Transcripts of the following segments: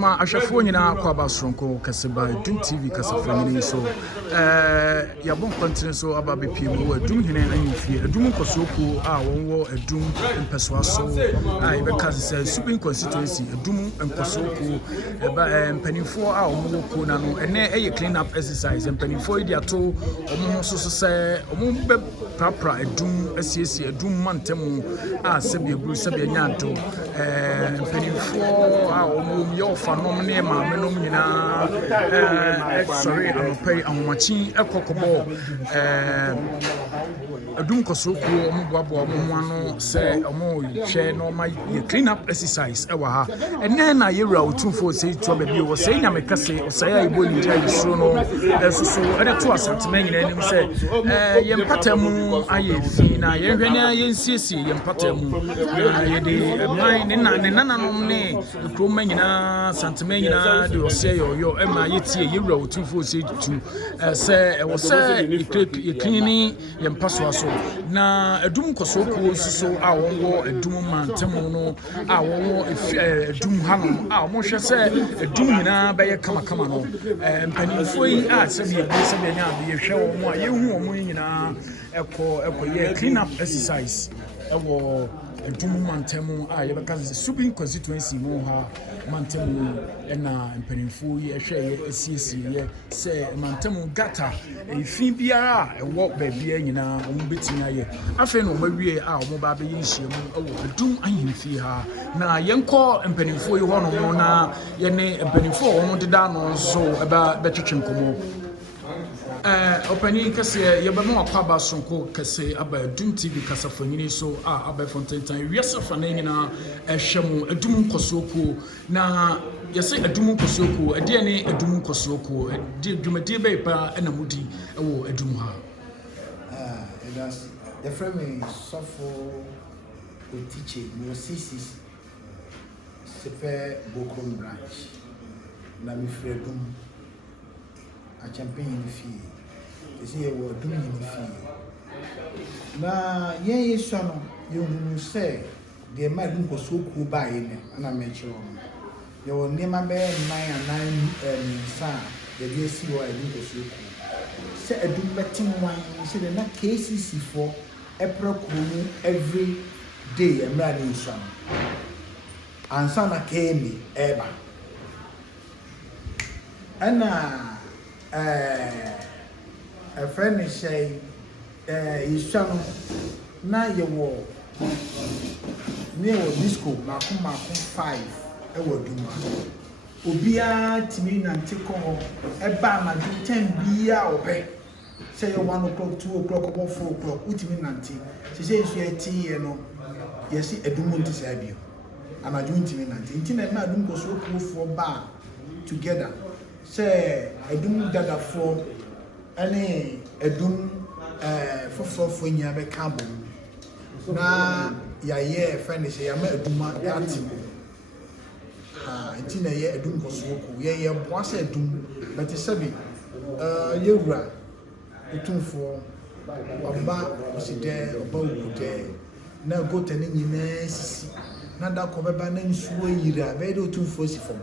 Ma ashafo nyina kwa basronko kaseba TuTu kasafanyini so ya bon kontinent so aba bepiem wo adum hene anyimfie adum kosoku a wonwo adum mpeswa so a ibeka se super constituency adum nkosoku eba mpanimfo a omwo ko na no ene eye clean up exercise mpanimfo idi ato omwo so se omwo be prapra adum asiesie adum mantemu a sebe egru sebe nyanto mpanimfo a omwo yo fanom ne ma menom nyina sorry anopai ahomachi ekokobo adum kosoku omboabo omwano se omohwe no ma clean up exercise ewa ha ene na yewura Otumfuo Osei to baby wo sei nyamekase Osei aibo nja yisuro no esusu ene to Asanteman nyina nim se yempatamu aye fi na yehwe na yensiesi yempatamu yede man ne nananom ne kroma nyina Asanteman nyina de Osei yo ema yetie yewura Otumfuo Osei tu se wo se cleaning yempaso aso na adum kosoku suso a wonwo adum mantemu no a wonwo adum hanom a mo hwe se adum nyina be ye kama no mpanimfo yi a sebe nya be hwe wo mo a yehu wo mo nyina eko ye clean up exercise ewo adum mantemu a ye beka super constituency mo ha mantemu na mpanimfo yi hwe ye esiesi ye se mantemu gata efin biara ewo baabia nyina omo betia ye afi no mawie a omo ba be yinhyiamu ewo adum ahimfi ha na yenko mpanimfo yi hono na ye ne mpanimfo omo deda no so eba betwetwe nkomo opani kase ye ba no akwa ba sonko kase aba adum TV kasafanyini so aba fontentan wiase fa na nyina ehwemu adum kosoku na yese adum kosoku ade ne adum kosoku de dwumade be pa na mudi ewo adum ha that's the frame suffer with teaching no CCs sepe Bokom branch na mi fredum a campaign fee ese ye wo dum yin fee na yen yeso no ye hunu se de ma dum kosoku ba ye ne na me chiro ye wo nema be 9 sa de de si wo dum kosoku se adum betim wan se de na KCC for April kunu every day emra de yeso no ansa na kemi eba ana a friend say yisano na yewo disco mako 5 ewo duma obia timi nante ko ho eba na 10 bia obe say 1 o'clock 2 o'clock or 4 o'clock utimi nante say so eti ye no yesi edumu nti say bio anaju ntimi nante nti na ma dum ko so ko ba together say edum dada for any edum for nya be cabo na ya ye friend say ya ma eduma ati enti na ye edum kosoku ye boase edum but sabi yewura Otumfuo oba oside oba wude na gota ni nyina sisi na da ko beba na nsuo yira be de Otumfuo si fom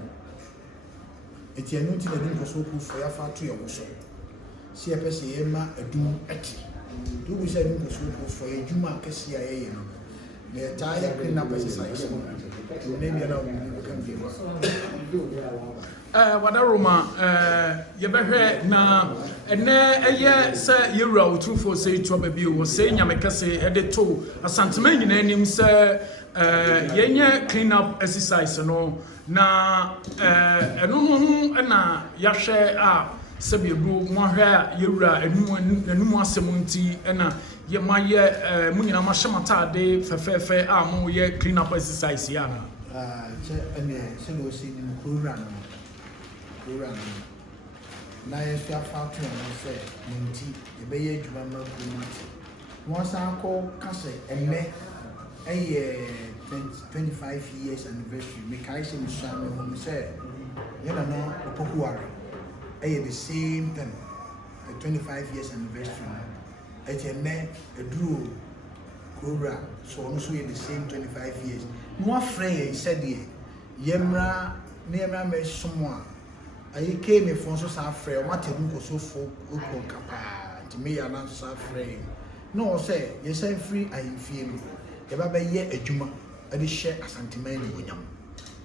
eti anu ti na dum kosoku fo ya fa to ye wo so si e pese ye ma adum ati do bu se dum kosoku fo ye djuma kesi ya ye no na ta ya clean up exercise to ne mi na kan bi wa wadaroma ye behwe na ene eye se yewura Otumfuo Osei to baby wo se nyamekase ede to Asanteman nyina nim se yenye clean up exercise no na eno ho na yahwe a sebi bru mo hwe a yewura enum asem nti na ye maye munyina ma hemata de fefefe a mo ye clean up exercise ya na che ene se no si ni program na yesu afatu no se nti ye be ye adwuma ma community won san ko kase enne 25 years anniversary me kai se mi shame ho say you know no opokuare the same thing 25 years anniversary enne eduru kora so no so the same 25 years no afraid said yemra near my someone. I came in for so afraid, what a book so for capa to me and I'm so afraid. No, say, you say free, I feel me. The Baba yet a juma, I did share Asanteman with them.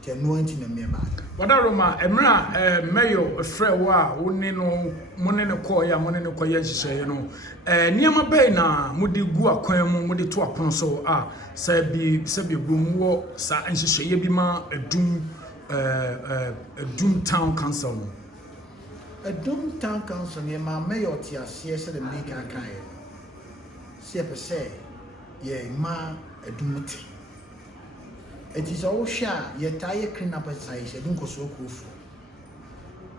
Tell no one in me back. What are Roma, Emra, Mayo, a friend, who no money no call ya, money no call, say, you know. Near my bay now, Moody Gua Quam, Moody to a so Sabi Boom, Sa and she be ma a doom town council. A doom town council near my mayor tia, CS and make a kind. See per se, ye ma a doomity. It is all share, ye tire clean up size, I don't go so cool for.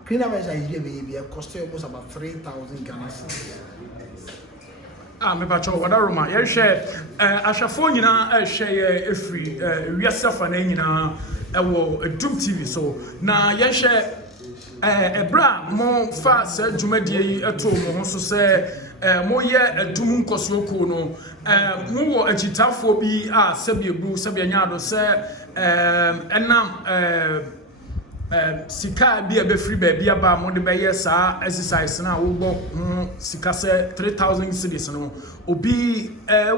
Clean up size, baby, cost almost about 3,000 Ghana cedis. Me pacho wada Roma ye hwe ahwefo nyina hwe efri wiasafa na nyina ewo Dum TV so na ye hwe ebra mo fa sa dwumadie yi eto mo ho so se mo ye adum nkosoko no mo wo agitafo bi a sebiebu sebianyado se enam sika bi e be free baby aba mo de be yes exercise na wo bo sika se 3,000 cedis no obi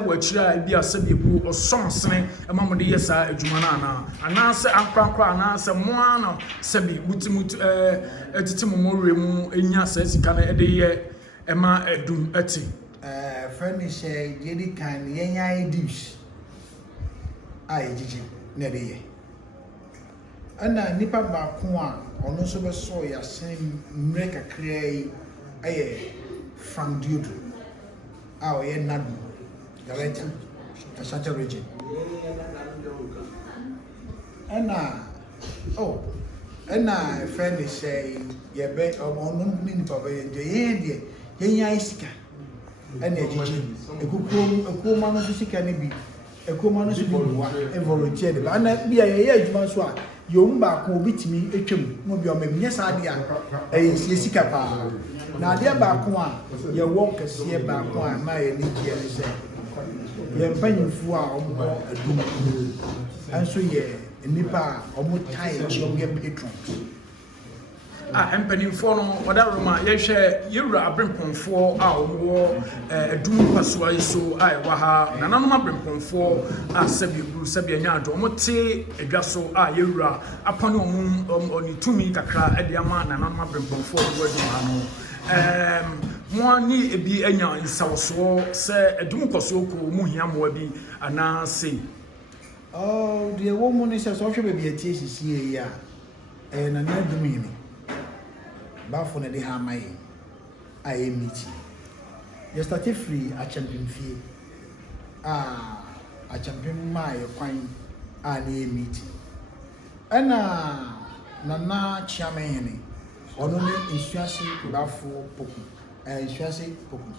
wachira bi asebiebu osonsene e ma mo de yes adwuma na ana se ankrankra ana se mo ana sebi butimutu etitimu mo remu enya se sika na e de ye e ma adum ati friend say yedi kan yenya dish ai jiji na de ye ana nipa ba ko a ono so be so ya sen mre kakra yi aye from TuTu a o ye nadu director Ashanti region ana friend say ye be ono nipa ba ye de yenya isika ana ejiji ekuko no sika ne bi ekuko no so bi wa e volunteer de ana bia ye adwuma so a yom ba ko bitimi etwam mo bi o memnye saade a sika pa na ade ba ko a ye wo kase ba ko a ma ye ni gie ne se ye mpanyimfu a ombo adum anso ye nipa omo tai chi o ye patrons empanimfo no wada Roma ye hwe yewura abremponfo a omo adum pasoa yeso ai wa ha nananom abremponfo a sebianyado omo te adwaso a yewura apane oni tumi kakra ade ama nananom abremponfo wadu ha no mo ni ebi anya nsawoso se adum koso ko mu hia mo bi ana sei the woman is so hwe be atie sisi ya na na adum hini bafo na de ha mai a meeting you started free a champion fee a champion mai kwan a na meeting ana nana Chiamehene ono ni insuance bafo poku insuance poku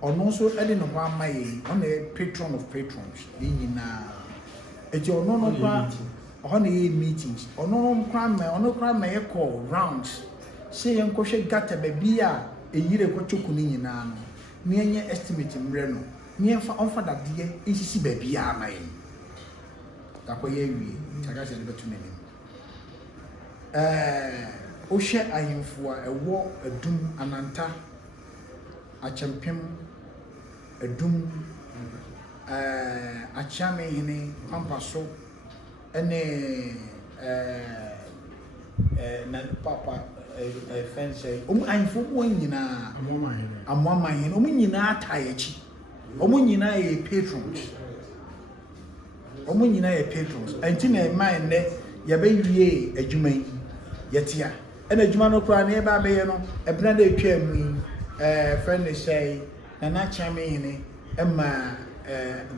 ono so ede no kwa mai ono patron of patrons di nyina eti ono no kwa ono meetings ono kwa me call rounds say yanko hwe gata baby a eyire kwachoku ni nyina no ne enye estimate mre no ne enfa onfa dade esisi baby a mai takoye wi tagase ne betu nani o hwe ayemfo a ewo adum ananta achampem adum Chiamehene pampaso ene na papa fence ayemfo mo nyina amwamahene omo nyina atayechi omo nyina e patrons anti na man ne ye be wie adwuma yi yetia ena adwuma no kura na e ba be ye no ebna da etwa mu friend say na Chiamehene emma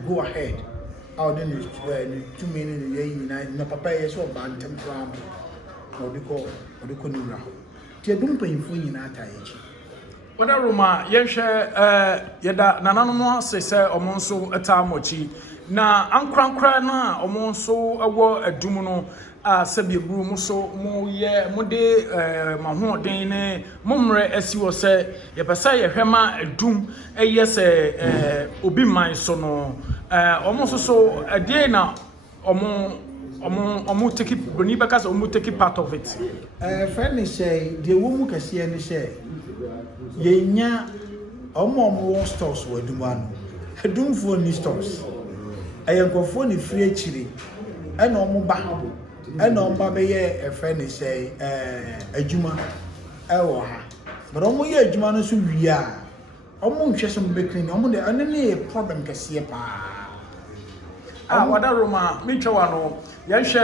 go ahead out in 2 minutes ye nyina na papa ye so ba ntem kura odiko nura ti adum panyimfo nyina atayechi wada Roma ye hwe yeda nananom se omo nso atamochi na ankrankra na omo nso ewo adum no a sebieburu mo so mo ye mo de mahoden ne momre asiwo se ye pesa ye hwema adum eye se obi man so no omo so ade na omo omo take broni because omo take part of it. Friend say the woman can see any say yenya omo stores we aduma no Otumfuo ni stores ayenkofo ni free chiri e na omo ba e na omo ba ye friend say aduma e wo ha but omo ye aduma no so wi a omo nhwe so be clean omo de anene problem kase pa wada Roma mitwa no yɛhwɛ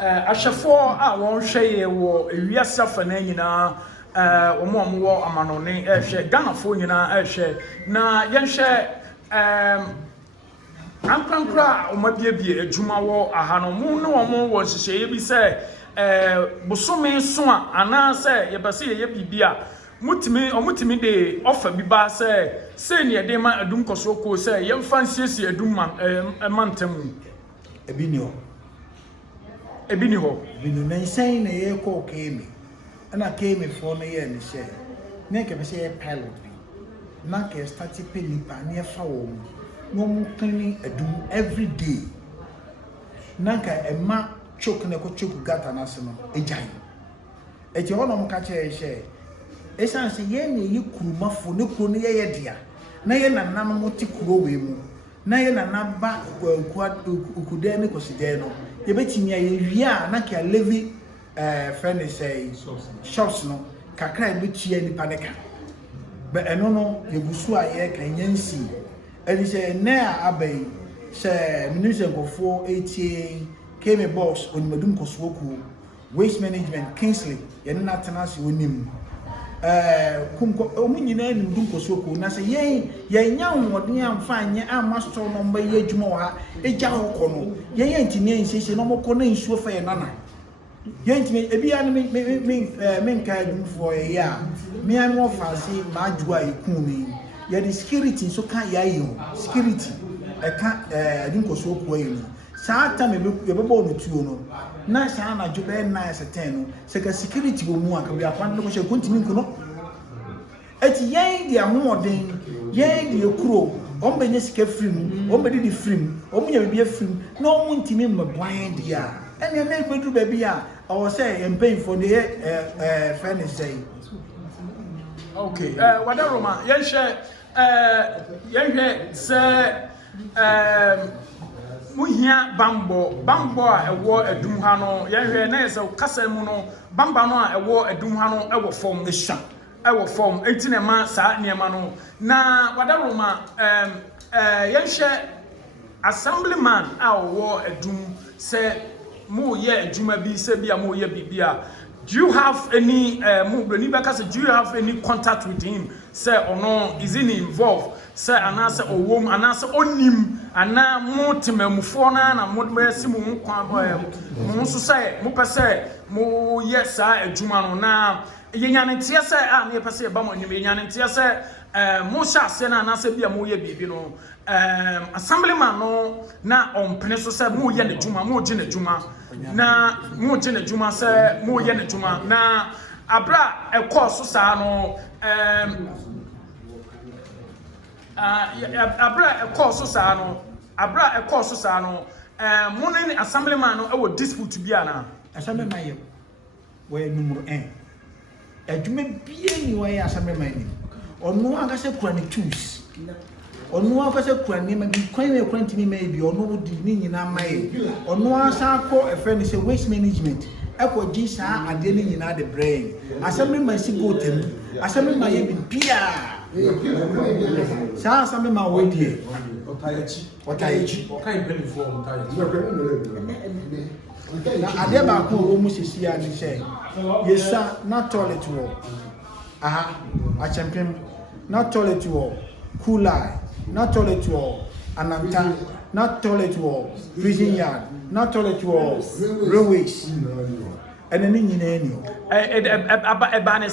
ahyɛfo a wɔn hwɛ yɛ wɔ ewiase afa na nyinaa wɔn wɔ amanone ɛhwɛ Ghanafo nyinaa ɛhwɛ na yɛhwɛ ankrankra a wɔn abiebie adwuma wɔ aha no mu ne wɔn wɔ nhyehyɛeɛ bi sɛ bosome so a anaasɛ yɛbɛsɛ yɛyɛ biribi a mutimi de offer bi ba say ne de ma adum koso ko say yemfa nsiesie adum mantamu ebini ho binu na nsan na ye ko kemi ana kemi fo na ye ne she ne ke be say pilot bi na ke start pe nipa ne fa wo no mu cleaning adum every day na ka ema choke ne ko choke gata na se no ejai eje ho no mu ka che she esan se ye ne yi kurumafo ne kuro ne ye dia na ye Nananom mo ti kuro we mu na ye Nanaba ukude ne koside no ye betimi ye wia na ka levi friend say shops no kakra e betua nipa ne ka be eno no ye gusu a ye kan yansi eni se ne a abai se minister gofo etie keme boss onimadum kosoku waste management Kingsley ye na tenase onim kumko omunyina nim dum kosoku na se yen nya nwode amfa anye amasto no mba ye adwuma wa eja hokọ no yen ntimi ensese no mokọ na nsuo fa ye nana yen ntimi ebia no me nka adwumfo ye ya me an wo fancy ma adwo a ekun mi ye the security so kan ya yi security e ka adwum kosoku ayi no saa ta me bebo no tuo no na saa na jobe na se no se ka security wo mu aka bi akwan no ko she kontimi nkuno eti yen dia hoden yen dia kuro ombenye sika film ombedi di film omunya bibia film na omuntimi mabwan dia ene na ikwedu ba bia o say empay for the friend say okay wada Roma yenhwe se muhia bambo a ewo adum ha no yenhwe na yesa kasa mu no bamba no a ewo adum ha no ewo form esha ewo form etine ma saa niema no na wada Roma yenhwe assemblyman a owo adum se mo ye adwuma bi se bia mo ye bibia. Do you have any do you have any contact with him? Say or no, is he involved? Say anase owom anase onim ana mo temamufo na mo besi mo kwa mo so say mo pese mo yes adwuma no na yenyane tie say na ye pese ba mo nim yenyane tie say mo sha ase na anase bia mo ye bibi no assemblyman no na ompene so say mo ye ne dwuma mo gi ne dwuma na mo gi ne dwuma say mo ye ne dwuma na abra ekọ so saa no abra ekọ so saa no mo ne assemblyman no e wo dispute bia na assemblyman ye we numero 1 adwuma bia ni we assemblyman ni onu aka se kura ni tools onu aka se kura ni ma bi kwan me kura ntimi ma bi onu di ni nyina mai onu asa akọ efe ni se waste management eko gi saa ade ni nyina de brain assemblyman si go tem assemblyman ye bi bia saa assemblyman we die otayechi okan beli for otayechi na ade ba ko wo mu sisi a ni se yesa na toilet wo aha a champion na toilet wo kulai na toilet wo ananta na toilet wo prison yard na toilet wo railways ene ni nyina ani ebane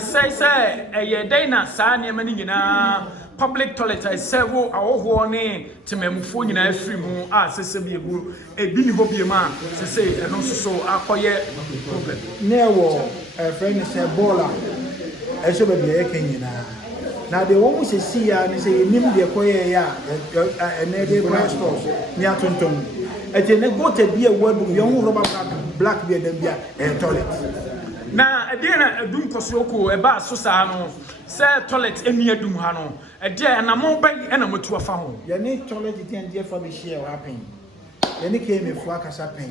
say eye dey na saa ne ma ni nyina public toilet several awoho ne temamufo nyina afiri mu a sese bi egu ebi ni hobie ma sese eno so akoye problem ne wo friend say bola e so be e ke nyina Now the one who see and say name the koye ya and they go stores near Tonton. And then they go to be a word of young rubber black beard and be a toilet. Na a dum kosoko eba sosa no se toilet eni adum ha no e dia na mo ba e na motu afa ho ye ne toilet dia dia fa be share wa pen ye ne ke me fu akasa pen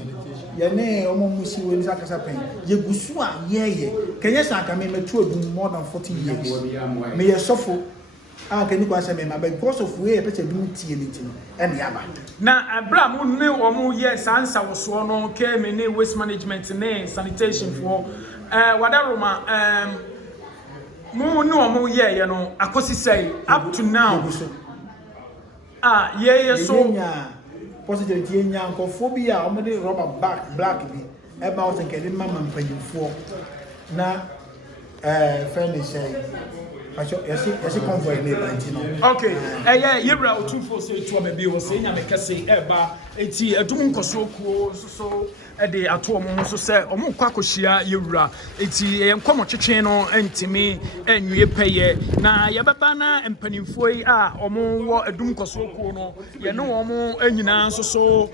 ye ne omo musi we ni akasa pen ye gusu a ye kenye sanka me metu adum more than 40 years me ye sofo can you say me because of we pete adum tie ni ti no e ne aba na abra mo ne omo ye sansa wo so no ke me ne waste management ne sanitation for wadaroma mo no mo ye no akosi say up to now ye so positive nya phobia omo de rubber black bi e ba o think de mama mpanyimfo na friend say yes convoy ne banti no okay yebra Otumfuo say to me bi wo say nya me kase e ba enti adum nkoso kuo so de ato omo so se omo kwa kohia yewura enti enkomo twetwe no entimi enwie peye na yebaba na empanimfo yi a omo wo adum nkoso kuo no ye no omo anyina so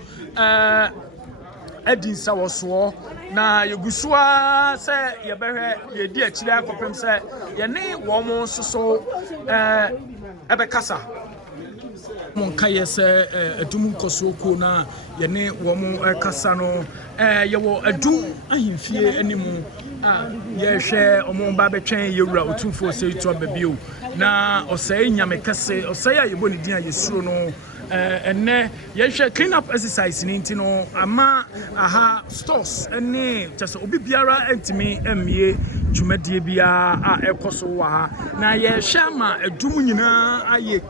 edinsa woso na yegusua se yebehwe yedi akire akopem se ye ne wo mo so ebekasa monka yese adum nkoso na ye ne wo mo kasa no ye wo adum ahimfie animu ye hwe omo ba betwen yewura Otumfuo sei to babio na Osei nyame kase Osei ayebo ne din ayesuro no enne ye hwe clean up exercise ni ntino ama aha stores ene chese obi biara entimi emie dwumadie bia ekoso wa ha na ye hwe ma adum nyina aye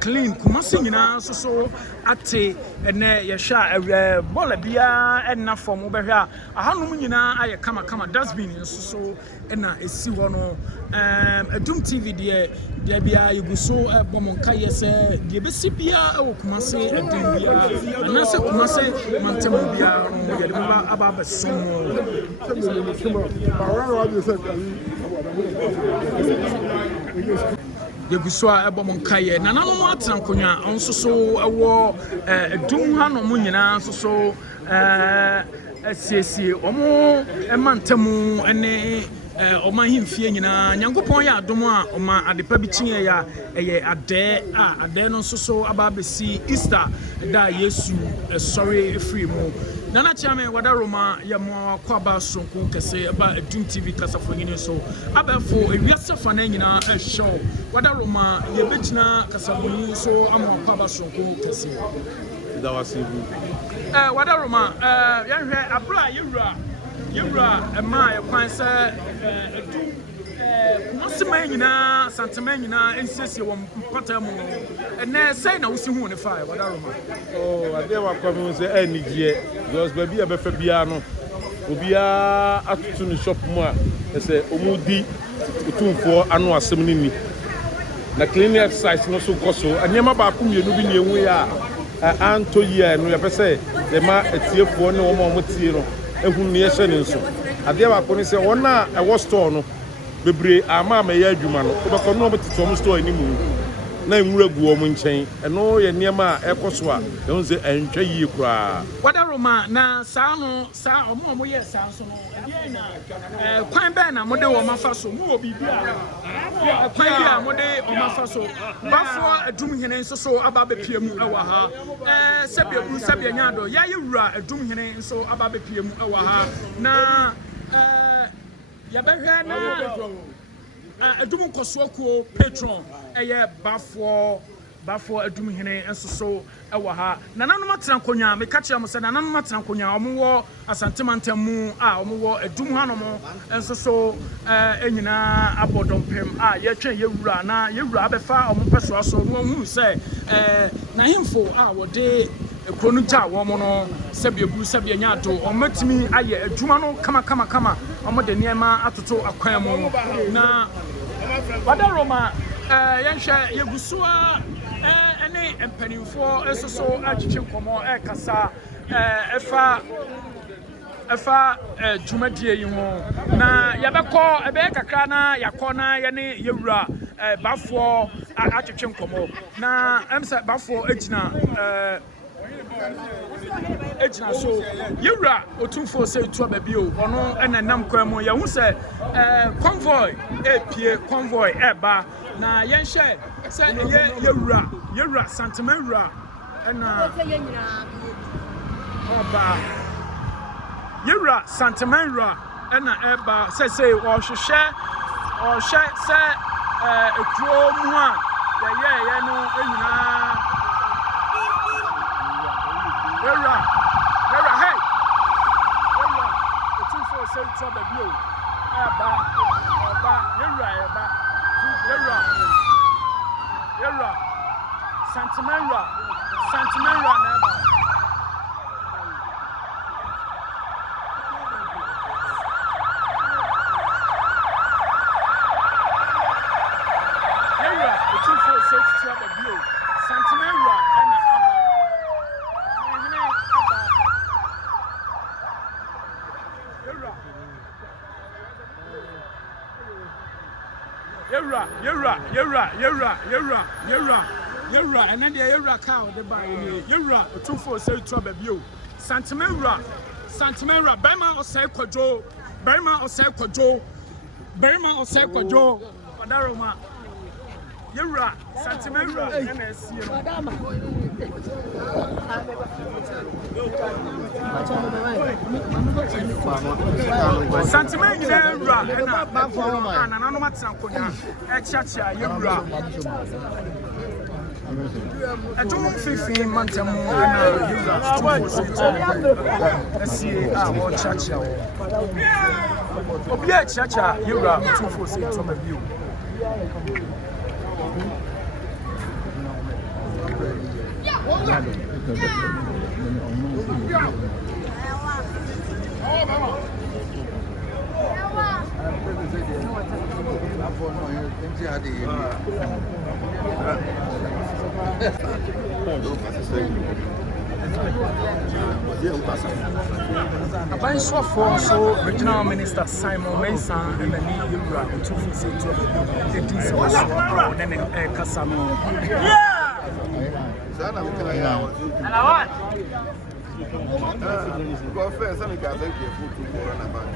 clean kumasi nyina so ate ene ye hwa bola bia enna form obehwa ahanum nyina aye kama dustbin so ena esi ho no adum tv de bia yeguso bomonka yese de besi bia e kumasi adum bia na se kumasi mantem bia no ye de aba besom yegusua ebomonkaye nananom atrankonya onso so ewo edum ha no munyina so asiesie omo emantamu ene oma himfie nyina nyankopon ya adom a oma adepa bi kyenye ya eye ade no so aba besi Easter da Yesu sorry free mu nana chiame wadaroma ya mo akwaba sonko kese aba adum tv kasafo nyine so abafo ewiase fa na nyina show wadaroma ye betina kasabuni so amo akwaba sonko kese da wasibu wadaroma yanhwe abra yewura ema ye kwan se adum Asima nyina Asanteman nyina ensiesie wo mpata mu ene sei na wosi hu ne fa wadaroma ade wa kwame se enigye because baby abefa bia no obia atutu ni shop mu a ese omudi Otumfuo anu asem ni na clean exercise no so koso anyema ba ko mienu bi ne ehu ya anto ye no ye pese de ma etiefo ne wo ma mo tie no ehu ne ye hye ne nso ade wa ko ne se wona e wo store no bebre ama ya adwuma no obekọ no obetito mo store ni mu na enwura gu o mo nchen eno ye niema ekoso a ehun se entwa yi kura wadaroma na saa omo ye saa so no ebe na kwan be na mode wo mafa so mu obi bia kwan bia mode o mafa so bafo adum hene nso so aba bepie mu ewa ha sebia nyado ya yewura adum hene nso aba bepie mu ewa ha na ya behwe na adum nkoso akuo patron eye bafo adum hene enso so ewa ha nananom atrankonya me ka chia mo se nananom atrankonya omo Asanteman mu omo adum hanom enso so enyina abodompem ye twen yewura na yewura abefa omo peso so no hu se na himfo wode ekronu ta wo mo no sebia nyato omatimi aye aduma no kama omo de niema atoto akwan mu na wadaroma yenhwe yegusua ene empanimfo esoso achiche komo kasa efa dwumadie yi ho na yabekọ ebe kakra na yakọ na ye ne yewura bafo atwetwe nkomo na em say bafo ejina so yewura Otumfuo say to baby o ono enanam kwan mu ye hu say convoy epie convoy eba na yenhye say yewura Asanteman wura ena oba yewura Asanteman wura ena eba say o hwehwe say ekuro mu a ye no enyina yewura hey yewura Otumfuo say to baby o eba yewura Asanteman wura na eba Yewura and then the yewura cow the buy yewura Otumfuo say to baby o Asanteman wura Berma Osei Kojo Padaroma yewura Asanteman wura na esie Asanteman wura na bafo Nananom atrankonya echiachia yewura I don't feel Mantamu and Chacha. Obia Chacha, you're a Otumfuo say to baby. About so Regional Minister Simon Mensah and the Yewura Otumfuo say to the DC was then Kasamo. Go first, and I thank you for run about.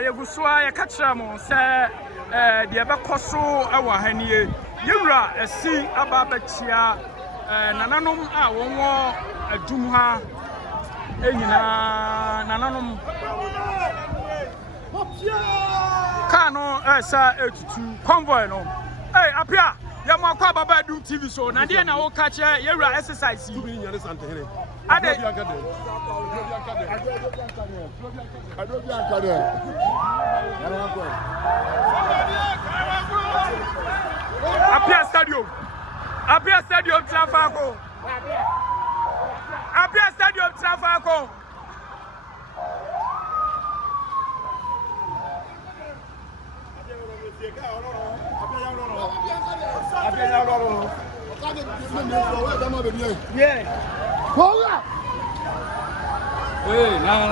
Yegusua ya kachamo say the abakoso awa hanie yewura esi ababachia nananom a wonwo adum ha enyina nananom kano esa etutu convoy no apia ya makwa baba do TV so na de na wo kache yewura exercise Tu bi nyane Asantehene. Ade Apia Stadium Trafako. Apia Stadium Trafako. Hey, no.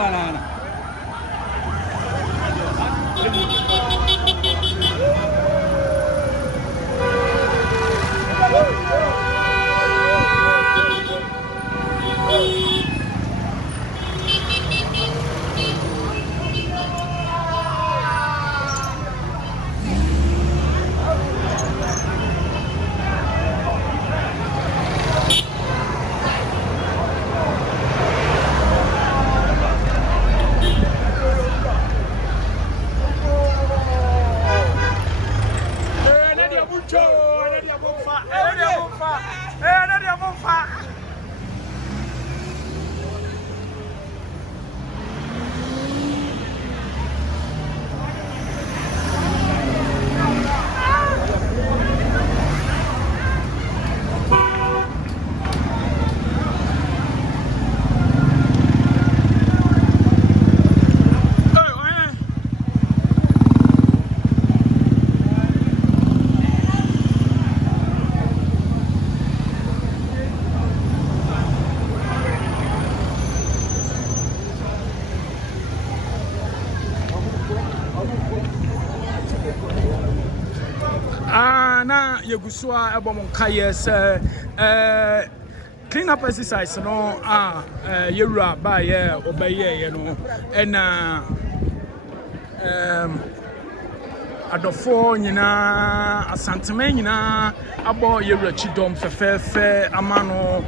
Na yegusua ebom kaye se clean up exercise no yewura ba ye obeye no ena adofo nyina Asanteman nyina abo yewura chidom fefefe amano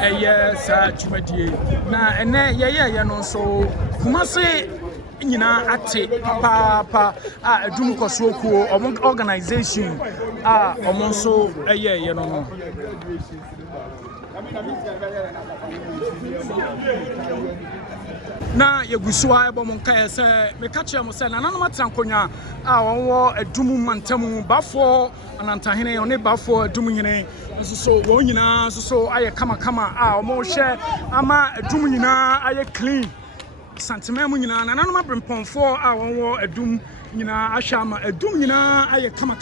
eye sa dwumadie na ene ye no so kumase nyina ate papa adum koso ko organization omonso eye no na yegusua ebom nkae se meka kyeremo se Nananom atrankonya wonwo adum mantamu bafo Asantehene one bafo adum nyine nso so won nyina nso so aye kama omo hye ama adum nyina aye clean Asanteman mu nyina Nananom abrempomfo wonwo adum nyina ahwa ama adum nyina aye kama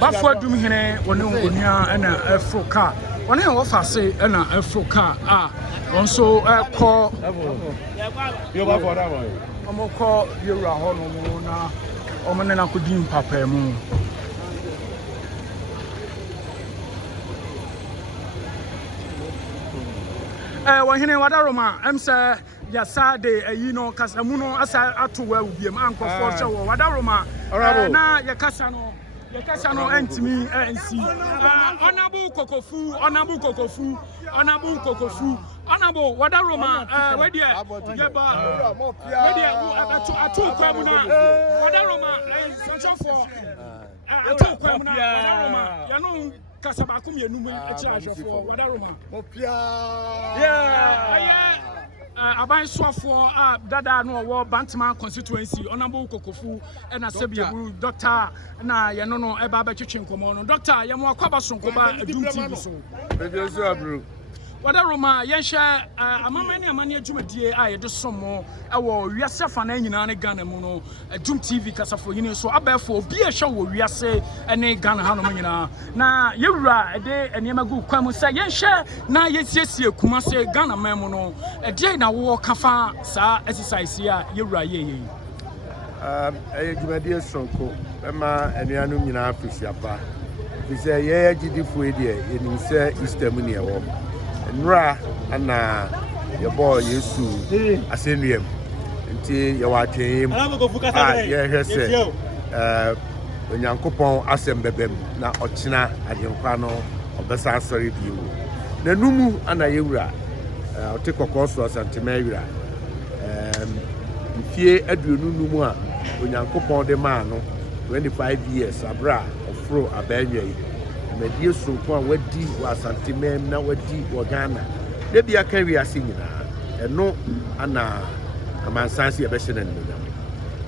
bafo adum hene wone onua na afroka wone wo fase na afroka wonso ko yo ba for that one omoko yewura ho no na omene na kodin papa mu wahene wadaroma emse yasade ayi no kasamu no asa atowa ubiem ankofo hye wadaroma na yakasa no entimi ensi onabu kokofu Honorable Wadaroma wedia yeba atu kwamu na Wadaroma sanction for atu kwamu na Wadaroma yanu kasaba kum yenum echi for Wadaroma aban swafo dada no wo Bantama constituency Honorable Kokofu na Sebiebu doctor na yeno no eba ba twetwe nkomo no doctor yemo akwaba sonkoba adum TV so bebezo abru Wadaroma yenhye amamani amani adwumadie yede somo ewo wiase fa na nyina ne Ghana mu no adum TV kasafo yini so abefo obi ehwe wo wiase ene Ghana ha no nyina na yewura ede enema gu kwamu se yenhye na yesiesie kumase Ghana man mu no ede na wo kafa sa exercise ya yewura ye adwumadie sonko ema enuanu nyina afisiapa bise ye gidifo ede yenim se Easter mu ne ewo nra ana yebo Yesu asenuem nti yewatwem ye hwese onyankopon asem bebem na ochina adenkwa no obesa asori biwo nanumu ana yewura otekokoso Asanteman yewura mfie aduonu numu a onyankopon de ma no 25 years abra ofro abanyi medie sonko a wadi wa Asanteman na wadi wa Ghana de bia kan wi ase nyina eno ana amansanse ye be hye na nyina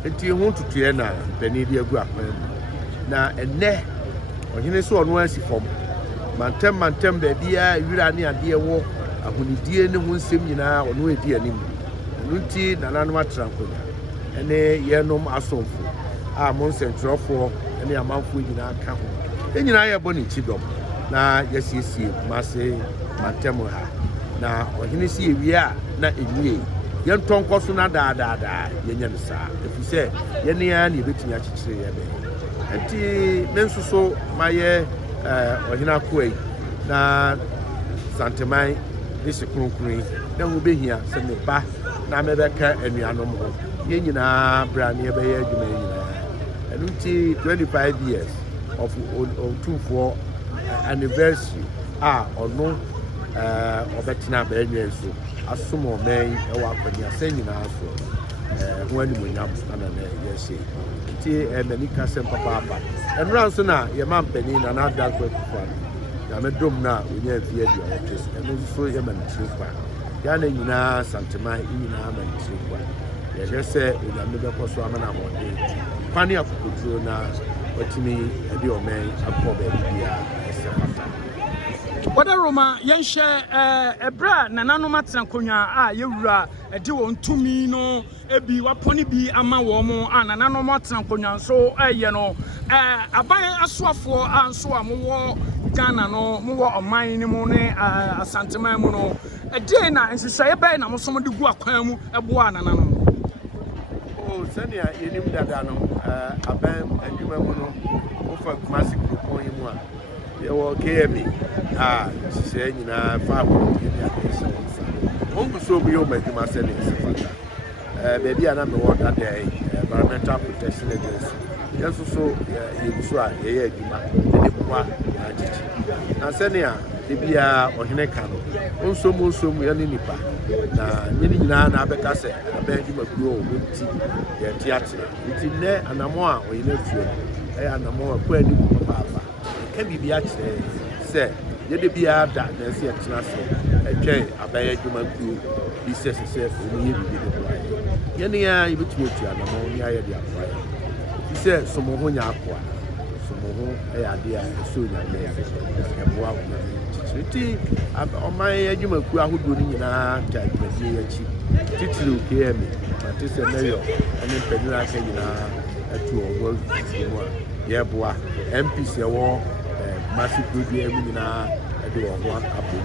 enti hu tutuye na pani bi agu akwan na enne ohene so ono asi fom mantem baby a wira ne ade wo ahunidie ne ho nsem nyinaa ono edi anim nti Nananom atrankonya ene yenom asomfo a mon sentrofo ene amanfo nyinaa ka ho nyinaa ye boni chidom na yesiesie mase mantem ha na ohene si ewia na enwie yentonkoso na daadaadaa yenya ne saa efise yene ya ne betumi akyekire ye be enti mensuso maye ohene akoyi na Asanteman isi kronkron na wo behia se me ba na mebeka anuanom ho ye nyina bra ne be ye adwuma nyina enunti 25 years of Otumfuo anniversary ono obetina ba enye so asomo men e wa kwanya se nyina so ho animonyam na ye se nti mani ka sem papa enra nso na ye mampani na na dagwe kwa na medom na onye afie dia otes eno so ye mantri kwa ya na nyina Asanteman nyina mantri kwa ye hwese onyame be koso amana hode kwani akukuduro na otimi edi omen akọ be bia esefata wada Roma yenhye ebra Nananom atrankonya a yewura edi won tumi no ebi waponi bi ama wo mo Nananom atrankonya so eye no aban asoafo anso amowo Ghana no mowo oman ni mo ne Asanteman mu no edi na nsishaye be na mosom de gu akwan mu eboa Nananom senia yenim dada no aban adwuma mu no ofa classic group mu a yewo KMA se nyina fa ho ye ya kese ongu so mu yo madwuma se ne sefata baby ana me water day environmental protection agency yeso so ye so a ye adwuma ne kwa na chichi na senia bia ohene ka no onsom ya ne nipa na nyina na abeka se aban adwuma kuro o ti ye tiate nti ne anamo a oyina fuo anamo akwa ni papa ka bibia kire se ye de bia da na se tena se atwen aban adwuma kuro bi se oni ye bibi de boa ye ne ya ibetumi tu anamo ni aye de akoa se somo ho nya akoa somo ho ade a so nya le eboa ho nti oman adwuma ku ahodo ni nyina ta adwuma ye achi titiri KMA matese mayor ene pedura ka nyina atu owo mu a ye boa MPs ye wo massive program nyina ade wo ho apo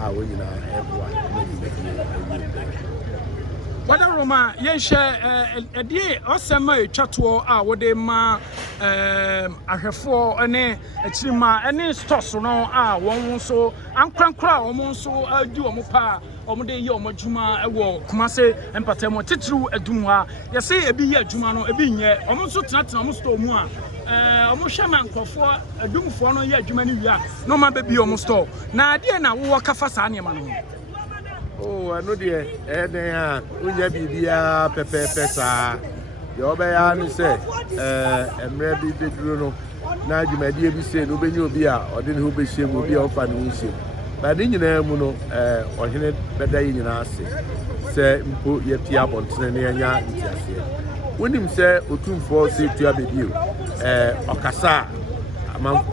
a wo nyina e boa na di wada Roma yenhye edi osema etwato a wode ma ahwefo ene achirima ene stores no a won so ankrankra won so adi wo pa omde ye omajuma ewo kumase empatemo titru adum ha yese ebi ye adwuma no ebi nye omo so tenatena omo store mu a omo hwema nkofo adumfo no ye adwuma ni wia no ma bebi omo store na ade na wo kafa saa ne ma no ano de ya unya bibia pepepe sa yo be ya ni se emre bi beduro no na adwumadie bi se no benye obi a ode ne ho be hyem obi a ofa ne ho hyem ba de nyina mu no ohene beda yi nyina ase se mpo ye pia bontene ne anya ntiase wonim se Otumfuo se tua bebio okasa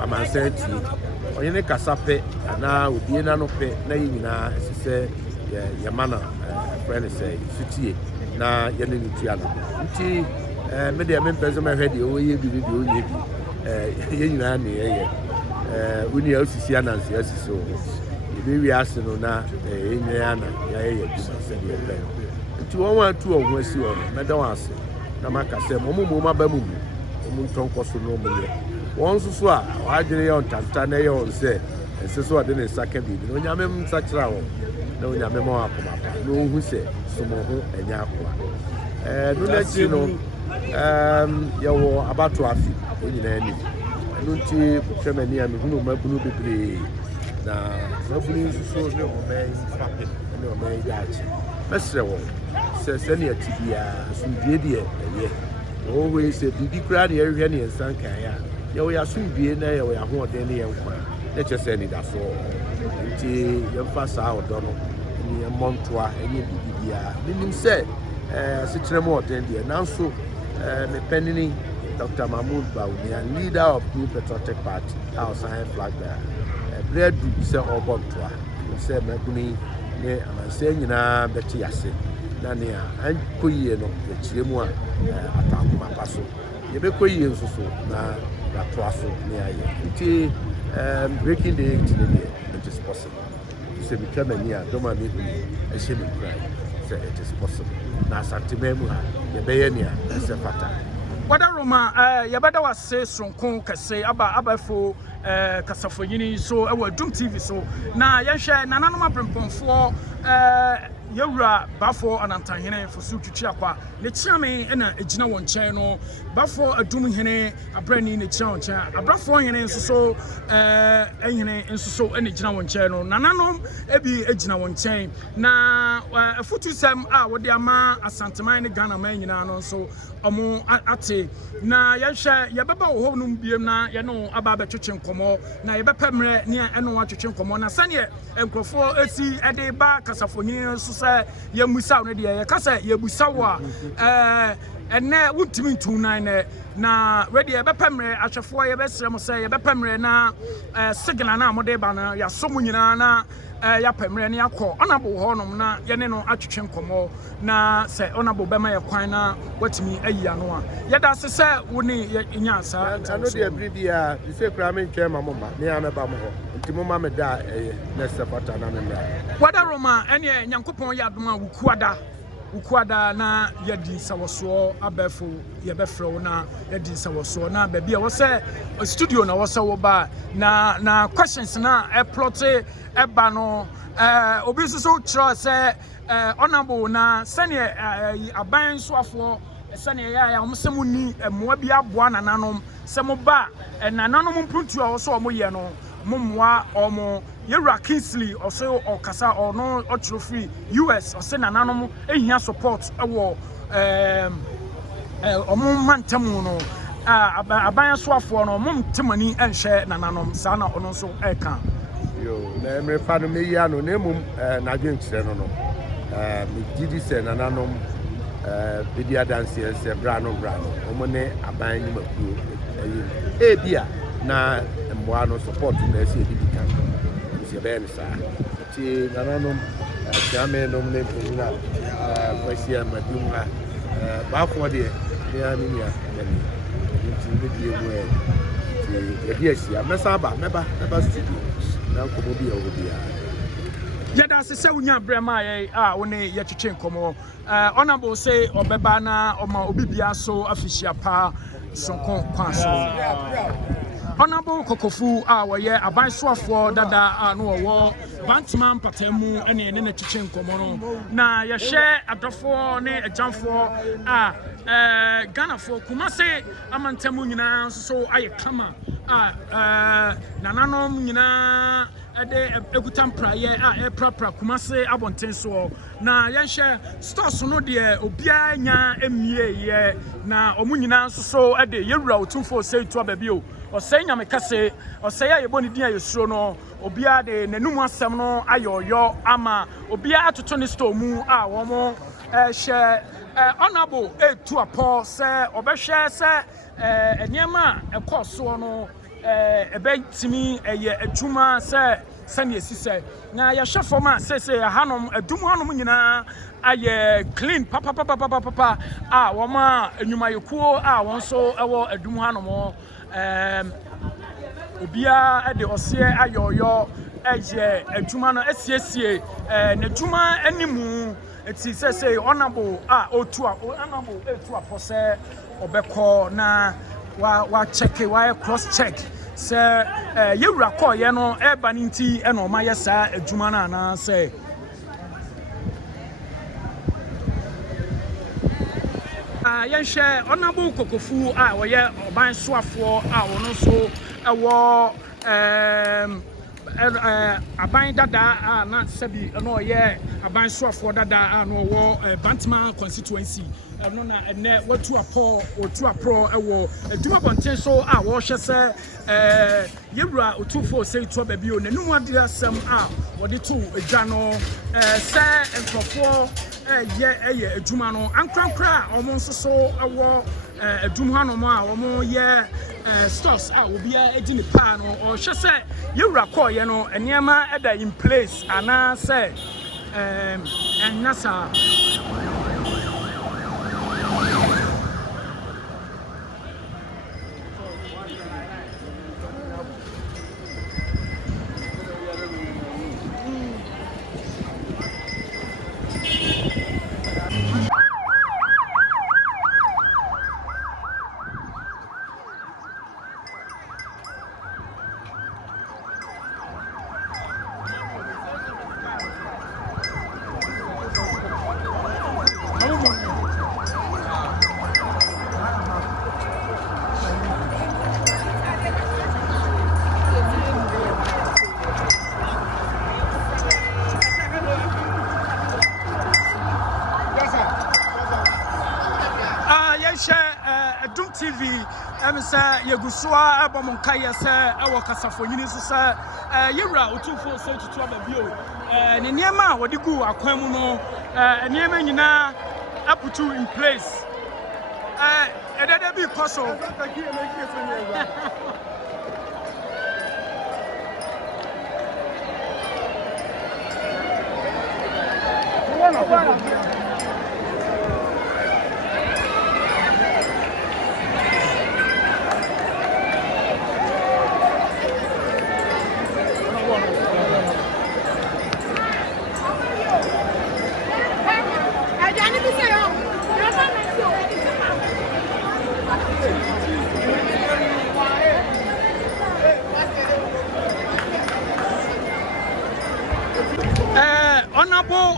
amansati ohene kasa pe na obi na no pe na yi nyina se yamana friend say sutie na yene nitia no nti me de me pese me hwede o ye bi o ye bi ye nyina na ye uni osisi anansi asisi o be wi ase no na enye ana ye bi se de pe nti won wa tu o ho asi o me da wa ase na maka se mo ma ba mu mo ntonkoso no mo ye won susu a wa gire ye on tanta na ye on se enseso ade ne saka bi no nyame msa kira wo na onyame mo akoma pa no hu se somo ho enya akwa no na chi no yawo abato afi nyina ani no nti kwemani a me hunu mabunu bebre na mabunu so ne o be fape ne o be yachi mesre wo se ne atibia sundie de ye o we se bibi kra ne yehwe ne ensankan ya yawo ya sundie na yawo ya ho ode ne yenkwa ne chese ni da so nti yemfa saa odo no ni montoa enye bibia minim se sitremo ode de nanso me penini Dr. Mahmoud Bawumia, leader of New Patriotic Party, our science flag there. red se obontoa se mabuni ne amanse nyina beti ase na ne a ankoyie no yekire mu a atakoma paso yebekoyie nsoso na ratoa so ne aye nti breaking the it is possible se become a doma me a shame cry say it is possible na Asanteman mu ha yebeye ne a se fata wada Roma yabada wase sonko kase abafo kasafonyini so ewa Dum TV so na yehwe nananom abrempomfo yewura bafo Asantehene fosu twitwi akwa ne chiame na ejina won chen no bafo adum hene abrani ne chiam chen abrafo hene nso so ehene nso so na ejina won chen no nananom ebi ejina won chen na afutusem wode ama Asanteman ne Ghana man nyina no nso omo ate na yehwe yebeba wo honum biem na ye no aba betwetwe nkomo na yebepemre ne eno atwetwe nkomo na sane enkrofo esi ede ba kasafonyini so se yemusa no de ye kasa yebusa wo enne wuntimi ntunan na ready yebepemre ahwefo yebesrem se yebepemre na signal na amode ba na yasom nyina na ya pemre ne akọ onabo honom na ye ne no atwetwe nkomo na se onabo bema ye kwan na watimi ayi ano a yeda se wo ne nya sa ano de abribia se kra me ntwe mamoma me ameba mo ho nti moma me da next quarter na me wada Roma ene nyankopon ya adoma ukuada na yedi sawoso abefo yebefro na yedi sawoso na bebia wo se studio na wo se wo ba na questions na plot eba no obi so tro se honorable na sane aban so afo sane ya omsemu ni moa bi aboa nananom se mo ba nananom mpuntu a wo so mo ye no momwa omo yewura Kingsley also okasa ono ochro free US ose nananom ehia support ewo omo mantamu no aban so afo no mom temani enhye nananom sa na ono so eka yo na emre pa no me ya no na mum na dwenkire no me gidi se nananom bidia dance se brano omo ne aban ni makuo bia na mboa no support na esi edika se ben sa ti nananom chiame nom ne pina kwasia madunga ba fo de ya ni ya nti ne die mu ti ye dia sia mesa ba meba studio na ko bi ya obi ya yeda se wunya brema ye wo ne ye twetwe nkomo honorable say obeba na oma obibia so afishia pa sonko kwaso honorable kokofu woye abansoafo dada no wo Bantman patemu ene ne twetwe nkomo no na ye hye adofo ne ajanfo Ghana fo kumase amantemu nyina so aye kama nananom nyina ade ekutampa ye prapra kumase abonten so na yenhye stores no de obia nya emie ye na omunyina so ade yewura Otumfuo Osei to babio Osei nyamekase Osei ayeboni din ayesuro no obia de nanum asem no ayoyo ama obia atoto ne store mu womo hye honorable etu apo se obehwe se eniema ekoso no ebetimi eye adwuma se esise na ya hwefoma se hanom adum hanom nyina aye clean papa woma enyumayekuo won so ewo adum hanom obia ede ose ayoyo eye adwuma no esiesie na adwuma animu eti se honorable honorable etu apose obeko na wa check wa cross check se yewura call ye no eba nti e no ma yesa adwuma na na se yenhwe honorable kokofu wo ye oban soafo wono so ewo aban dada na sabi no ye aban soafo dada no wo Bantman constituency no na ene watu apro ewo aduma bonten so wo hwe se yewura Otumfuo Osei to babio nanum ade asem wode to adwa no se enkrofo ye adwuma no ankrankra omo nso so ewo adwuma hanom a omo ye stores a obi a edi ne pa no o hye se yewura call ye no eniema eda in place ana se nasa Adum TV emisa yegusua abomonka yese ewo kasafonyini so se yewura Otumfuo Osei TuTu ababio ne niema wodi gu akwan mu no niema nyina aputu in place edede bi koso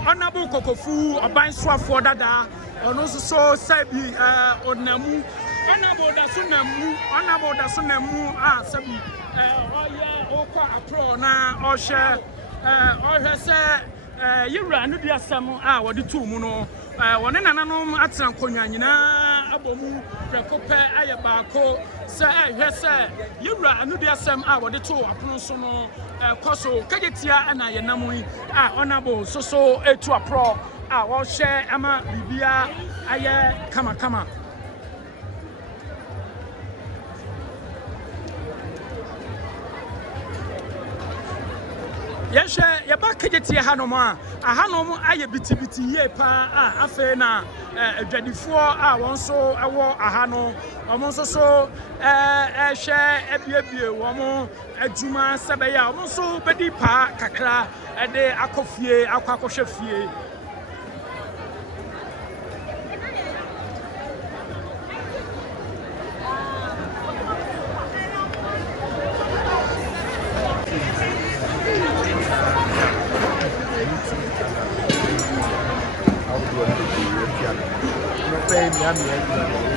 honorable kokofu abanswafo dada ono so sabi onamu honorable da sunamu sabi oya okwa apro na ohye ohwese yewura no dia sam wodi tu mu no wone nananom atena konwa nyina abomu prekope aye baako se ehwese yewura no dia sam wodi tu apono so no koso kagetia na yenamu honorable so etu apro wo hye ama bibia aye kama yeshe yeba kageti hanom ahanom aye bitibiti ye pa afe na adwadifo wonso ewo ahano omonso so ehwe ebiebie womo adwuma sebeya omonso bedi pa kakra ede akofie akwakohwe fie Miami.